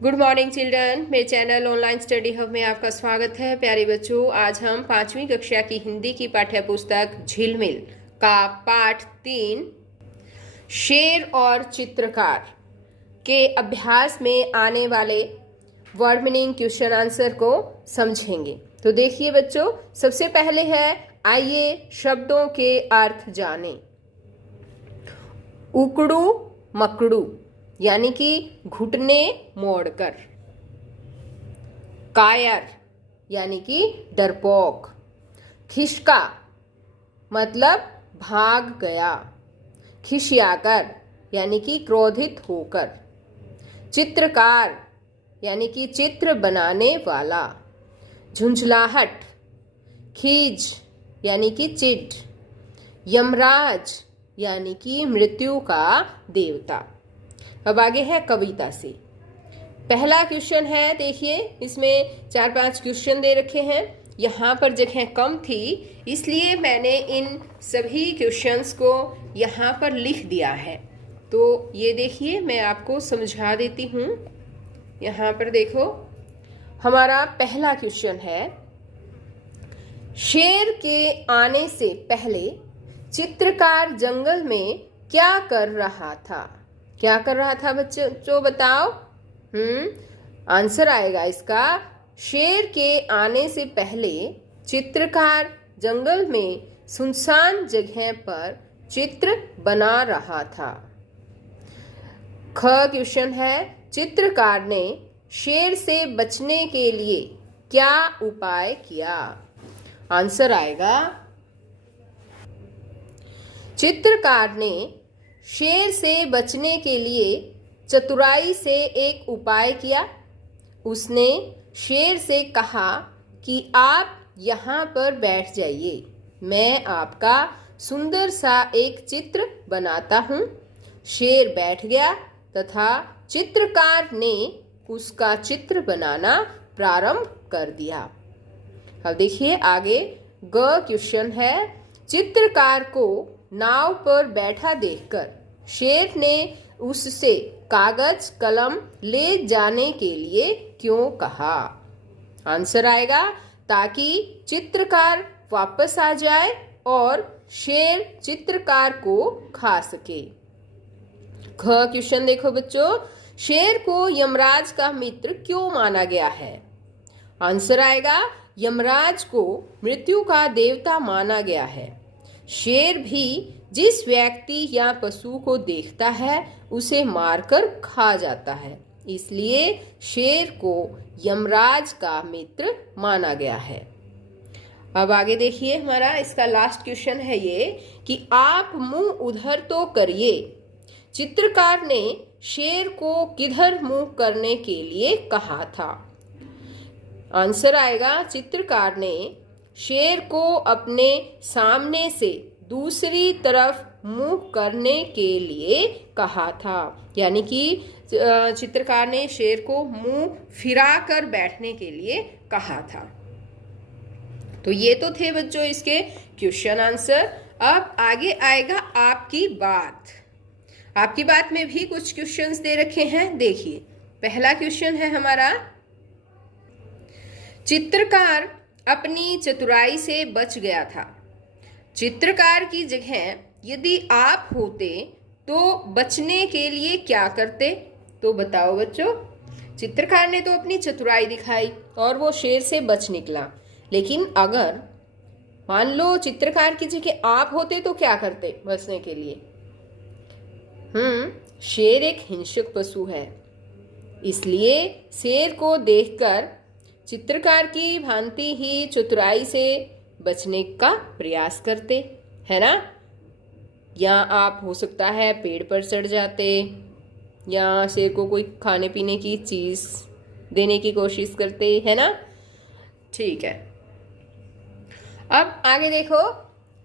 Good morning children. मेरे channel online study hub में आपका स्वागत है। प्यारे बच्चों, आज हम 5वीं कक्षा की हिंदी की पाठ्य पुस्तक झिलमिल का पाठ 3 शेर और चित्रकार के अभ्यास में आने वाले वर्ड मीनिंग क्वेश्चन आंसर को समझेंगे। तो देखिए बच्चों, सबसे पहले है, आइए शब्दों के अर्थ जानें। उकड़ू मकड़ू यानी कि घुटने मोड़कर, कायर यानी कि डरपोक, खिसका मतलब भाग गया, खिसियाकर यानी कि क्रोधित होकर, चित्रकार यानी कि चित्र बनाने वाला, झुंझलाहट, खीज यानी कि चिढ़, यमराज यानी कि मृत्यु का देवता। अब आगे है कविता से। पहला क्वेश्चन है, देखिए इसमें 4-5 क्वेश्चन दे रखे हैं। यहाँ पर जगह कम थी, इसलिए मैंने इन सभी क्वेश्चंस को यहाँ पर लिख दिया है। तो ये देखिए, मैं आपको समझा देती हूँ। यहाँ पर देखो, हमारा पहला क्वेश्चन है, शेर के आने से पहले चित्रकार जंगल में क्या कर रहा था? क्या कर रहा था बच्चों, जो बताओ। आंसर आएगा इसका, शेर के आने से पहले चित्रकार जंगल में सुनसान जगह पर चित्र बना रहा था। ख क्वेश्चन है, चित्रकार ने शेर से बचने के लिए क्या उपाय किया? आंसर आएगा, चित्रकार ने शेर से बचने के लिए चतुराई से एक उपाय किया। उसने शेर से कहा कि आप यहाँ पर बैठ जाइए, मैं आपका सुंदर सा एक चित्र बनाता हूँ। शेर बैठ गया तथा चित्रकार ने उसका चित्र बनाना प्रारंभ कर दिया। अब देखिए आगे, ग क्वेश्चन है, चित्रकार को नाव पर बैठा देखकर शेर ने उससे कागज कलम ले जाने के लिए क्यों कहा? आंसर आएगा, ताकि चित्रकार वापस आ जाए और शेर चित्रकार को खा सके। ख क्वेश्चन देखो बच्चों, शेर को यमराज का मित्र क्यों माना गया है? आंसर आएगा, यमराज को मृत्यु का देवता माना गया है। शेर भी जिस व्यक्ति या पशु को देखता है उसे मारकर खा जाता है, इसलिए शेर को यमराज का मित्र माना गया है। अब आगे देखिए, हमारा इसका लास्ट क्वेश्चन है ये कि आप मुंह उधर तो करिए। चित्रकार ने शेर को किधर मुंह करने के लिए कहा था? आंसर आएगा, चित्रकार ने शेर को अपने सामने से दूसरी तरफ मुंह करने के लिए कहा था, यानी कि चित्रकार ने शेर को मुंह फिरा कर बैठने के लिए कहा था। तो ये तो थे बच्चों इसके क्वेश्चन आंसर। अब आगे आएगा आपकी बात। आपकी बात में भी कुछ क्वेश्चंस दे रखे हैं। देखिए, पहला क्वेश्चन है हमारा, चित्रकार अपनी चतुराई से बच गया था। चित्रकार की जगह यदि आप होते तो बचने के लिए क्या करते? तो बताओ बच्चों। चित्रकार ने तो अपनी चतुराई दिखाई और वो शेर से बच निकला, लेकिन अगर मान लो चित्रकार की जगह आप होते तो क्या करते बचने के लिए? शेर एक हिंसक पशु है, इसलिए शेर को देखकर चित्रकार की भांति ही चतुराई से बचने का प्रयास करते, है ना? या आप हो सकता है पेड़ पर चढ़ जाते, या शेर को कोई खाने पीने की चीज देने की कोशिश करते, है ना? ठीक है। अब आगे देखो,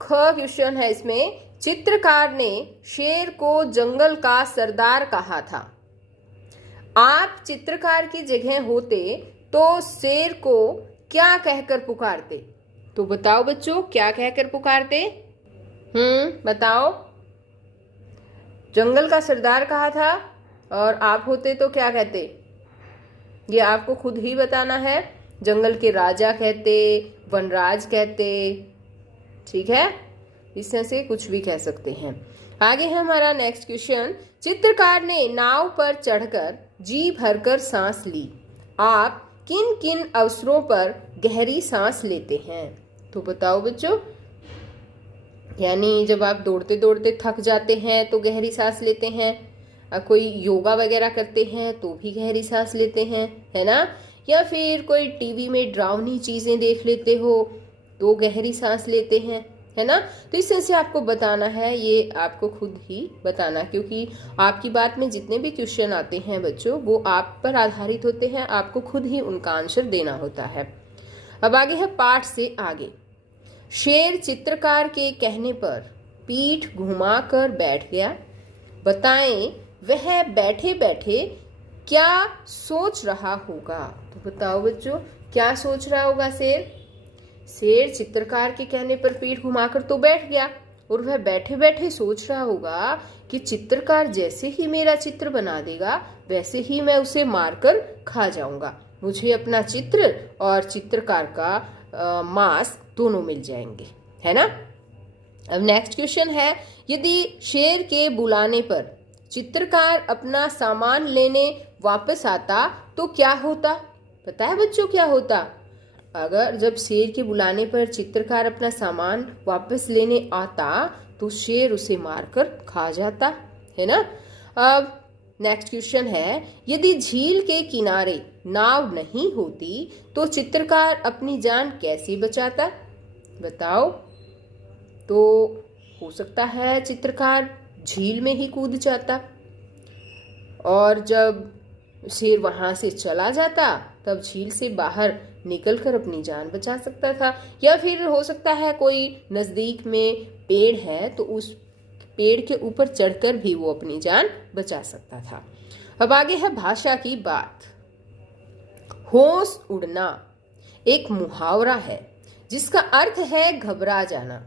ख क्वेश्चन है इसमें, चित्रकार ने शेर को जंगल का सरदार कहा था। आप चित्रकार की जगह होते तो शेर को क्या कहकर पुकारते? तो बताओ बच्चों, क्या कहकर पुकारते? बताओ। जंगल का सरदार कहा था और आप होते तो क्या कहते? ये आपको खुद ही बताना है। जंगल के राजा कहते, वनराज कहते, ठीक है, इस तरह से कुछ भी कह सकते हैं। आगे है हमारा नेक्स्ट क्वेश्चन। चित्रकार ने नाव पर चढ़कर जी भरकर सांस ली। आप किन किन अवसरों पर गहरी सांस लेते हैं? तो बताओ बच्चों। यानी जब आप दौड़ते दौड़ते थक जाते हैं तो गहरी सांस लेते हैं, कोई योगा वगैरह करते हैं तो भी गहरी सांस लेते हैं, है ना, या फिर कोई टीवी में डरावनी चीजें देख लेते हो तो गहरी सांस लेते हैं, है ना। तो इस तरह से आपको बताना है, ये आपको खुद ही बताना, क्योंकि आपकी बात में जितने भी क्वेश्चन आते हैं बच्चों वो आप पर आधारित होते हैं, आपको खुद ही उनका आंसर देना होता है। अब आगे है पाठ से आगे। शेर चित्रकार के कहने पर पीठ घुमाकर बैठ गया। बताएं वह बैठे बैठे क्या सोच रहा होगा? तो बताओ बच्चों, क्या सोच रहा होगा शेर? शेर चित्रकार के कहने पर पीठ घुमाकर तो बैठ गया और वह बैठे बैठे सोच रहा होगा कि चित्रकार जैसे ही मेरा चित्र बना देगा वैसे ही मैं उसे मारकर खा जाऊंगा, मुझे अपना चित्र और चित्रकार का मांस दोनों मिल जाएंगे, है ना। अब नेक्स्ट क्वेश्चन है, यदि शेर के बुलाने पर चित्रकार अपना सामान लेने वापस आता तो क्या होता? पता है बच्चों क्या होता? अगर जब शेर के बुलाने पर चित्रकार अपना सामान वापस लेने आता तो शेर उसे मारकर खा जाता, है ना। अब नेक्स्ट क्वेश्चन है, यदि झील के किनारे नाव नहीं होती तो चित्रकार अपनी जान कैसे बचाता? बताओ। तो हो सकता है चित्रकार झील में ही कूद जाता और जब शेर वहां से चला जाता तब झील से बाहर निकलकर अपनी जान बचा सकता था, या फिर हो सकता है कोई नजदीक में पेड़ है तो उस पेड़ के ऊपर चढ़कर भी वो अपनी जान बचा सकता था। अब आगे है भाषा की बात। होश उड़ना एक मुहावरा है जिसका अर्थ है घबरा जाना।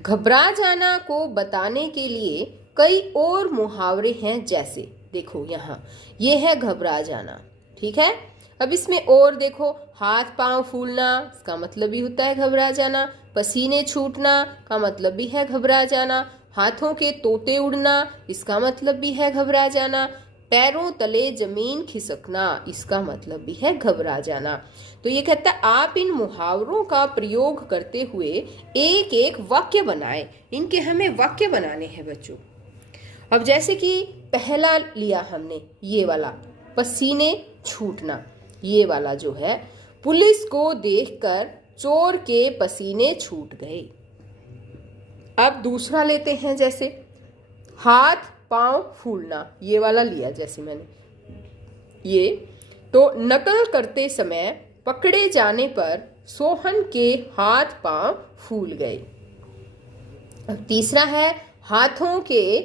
घबरा जाना को बताने के लिए कई और मुहावरे हैं, जैसे देखो यहाँ ये है घबरा जाना, ठीक है। अब इसमें और देखो, हाथ पांव फूलना, इसका मतलब भी होता है घबरा जाना। पसीने छूटना का मतलब भी है घबरा जाना। हाथों के तोते उड़ना, इसका मतलब भी है घबरा जाना। पैरों तले जमीन खिसकना, इसका मतलब भी है घबरा जाना। तो ये कहता है आप इन मुहावरों का प्रयोग करते हुए एक एक वाक्य बनाएं। इनके हमें वाक्य बनाने हैं बच्चों। अब जैसे कि पहला लिया हमने ये वाला, पसीने छूटना, ये वाला जो है, पुलिस को देखकर चोर के पसीने छूट गए। अब दूसरा लेते हैं, जैसे हाथ पांव फूलना, ये वाला लिया जैसे मैंने ये, तो नकल करते समय पकड़े जाने पर सोहन के हाथ पांव फूल गए। अब तीसरा है हाथों के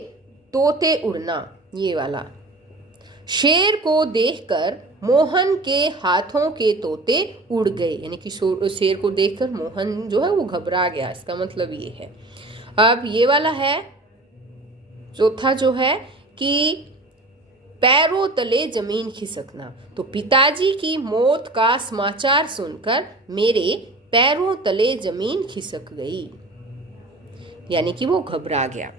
तोते उड़ना, ये वाला, शेर को देखकर मोहन के हाथों के तोते उड़ गए, यानी कि शेर को देखकर मोहन जो है वो घबरा गया, इसका मतलब ये है। अब ये वाला है चौथा जो है कि पैरों तले जमीन खिसकना, तो पिताजी की मौत का समाचार सुनकर मेरे पैरों तले जमीन खिसक गई, यानी कि वो घबरा गया।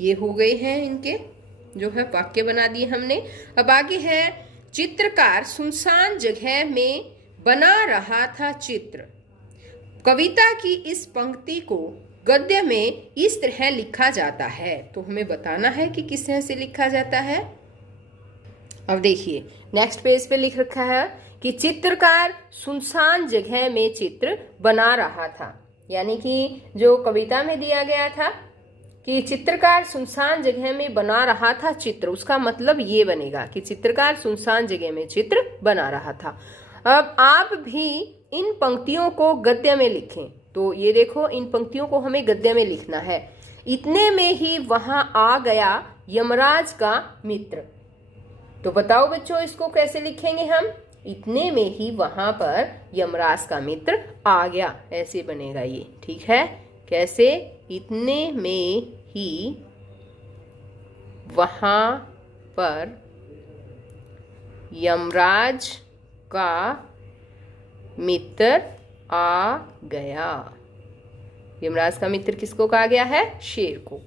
ये हो गए हैं इनके जो है वाक्य बना दिए हमने। अब आगे है चित्रकार सुनसान जगह में बना रहा था चित्र। कविता की इस पंक्ति को गद्य में इस तरह लिखा जाता है, तो हमें बताना है कि किस तरह से लिखा जाता है। अब देखिए नेक्स्ट पेज पे लिख रखा है कि चित्रकार सुनसान जगह में चित्र बना रहा था, यानी कि जो कविता में दिया गया था कि चित्रकार सुनसान जगह में बना रहा था चित्र, उसका मतलब ये बनेगा कि चित्रकार सुनसान जगह में चित्र बना रहा था। अब आप भी इन पंक्तियों को गद्य में लिखें, तो ये देखो इन पंक्तियों को हमें गद्य में लिखना है। इतने में ही वहां आ गया यमराज का मित्र, तो बताओ बच्चों इसको कैसे लिखेंगे हम? इतने में ही वहां पर यमराज का मित्र आ गया, ऐसे बनेगा ये, ठीक है। कैसे? इतने में ही वहां पर यमराज का मित्र आ गया। यमराज का मित्र किसको कहा गया है? शेर को।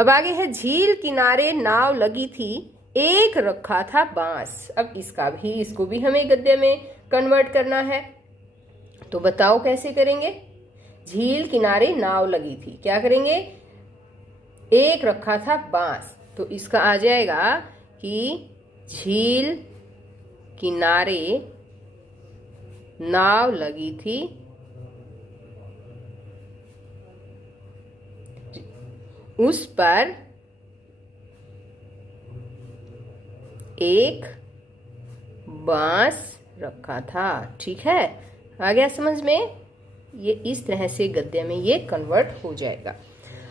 अब आगे है, झील किनारे नाव लगी थी, एक रखा था बांस। अब इसको भी हमें गद्य में कन्वर्ट करना है, तो बताओ कैसे करेंगे? झील किनारे नाव लगी थी, क्या करेंगे? एक रखा था बांस, तो इसका आ जाएगा कि झील किनारे नाव लगी थी, उस पर एक बांस रखा था। ठीक है, आ गया समझ में? ये इस तरह से गद्य में ये कन्वर्ट हो जाएगा।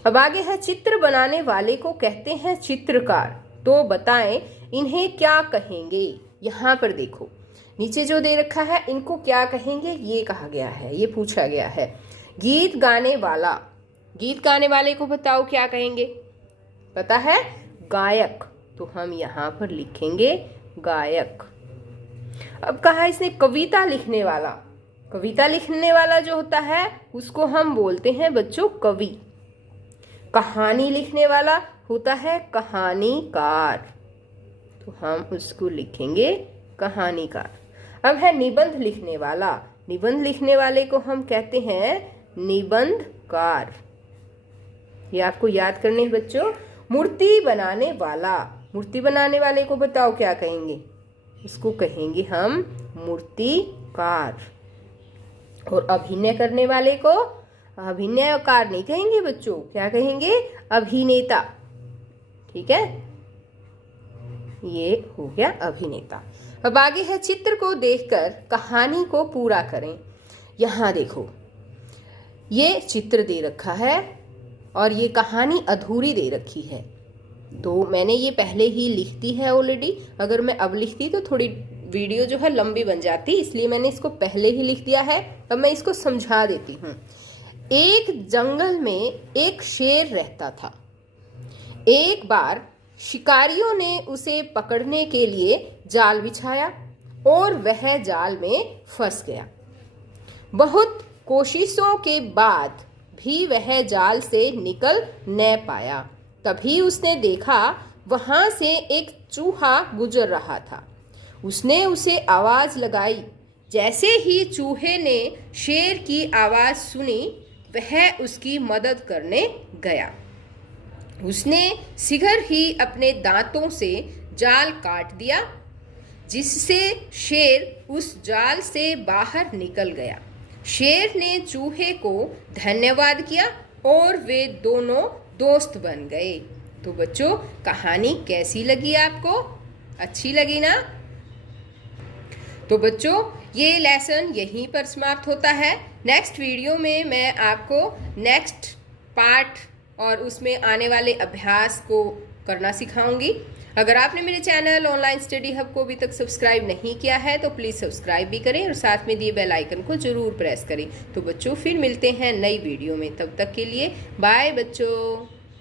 अब आगे है, चित्र बनाने वाले को कहते हैं चित्रकार, तो बताएं इन्हें क्या कहेंगे? यहाँ पर देखो, नीचे जो दे रखा है इनको क्या कहेंगे ये कहा गया है, ये पूछा गया है। गीत गाने वाला, गीत गाने वाले को बताओ क्या कहेंगे? पता है? गायक, तो हम यहाँ पर लिखेंगे गायक। अब कहा इसने कविता लिखने वाला, कविता लिखने वाला जो होता है उसको हम बोलते हैं बच्चों कवि। कहानी लिखने वाला होता है कहानीकार, तो हम उसको लिखेंगे कहानीकार। अब है निबंध लिखने वाला, निबंध लिखने वाले को हम कहते हैं निबंधकार। ये आपको याद करने बच्चों। मूर्ति बनाने वाला, मूर्ति बनाने वाले को बताओ क्या कहेंगे? इसको कहेंगे हम मूर्तिकार। और अभिनय करने वाले को अभिनयकार नहीं कहेंगे बच्चों, क्या कहेंगे? अभिनेता। ठीक है, ये हो गया अभिनेता। अब आगे है, चित्र को देखकर कहानी को पूरा करें। यहाँ देखो, ये चित्र दे रखा है और ये कहानी अधूरी दे रखी है, तो मैंने ये पहले ही लिख दी है ऑलरेडी। अगर मैं अब लिखती तो थोड़ी वीडियो जो है लंबी बन जाती, इसलिए मैंने इसको पहले ही लिख दिया है। अब मैं इसको समझा देती हूँ। एक जंगल में एक शेर रहता था। एक बार शिकारियों ने उसे पकड़ने के लिए जाल बिछाया और वह जाल में फंस गया। बहुत कोशिशों के बाद भी वह जाल से निकल न पाया। तभी उसने देखा वहां से एक चूहा गुजर रहा था। उसने उसे आवाज लगाई। जैसे ही चूहे ने शेर की आवाज सुनी, वह उसकी मदद करने गया। उसने शीघ्र ही अपने दांतों से जाल काट दिया, जिससे शेर उस जाल से बाहर निकल गया। शेर ने चूहे को धन्यवाद किया और वे दोनों दोस्त बन गए। तो बच्चों, कहानी कैसी लगी आपको? अच्छी लगी ना? तो बच्चों, ये लेसन यहीं पर समाप्त होता है। नेक्स्ट वीडियो में मैं आपको नेक्स्ट पार्ट और उसमें आने वाले अभ्यास को करना सिखाऊंगी। अगर आपने मेरे चैनल ऑनलाइन स्टडी हब को अभी तक सब्सक्राइब नहीं किया है तो प्लीज़ सब्सक्राइब भी करें और साथ में दिए बेल आइकन को जरूर प्रेस करें। तो बच्चों, फिर मिलते हैं नई वीडियो में। तब तक के लिए बाय बच्चों।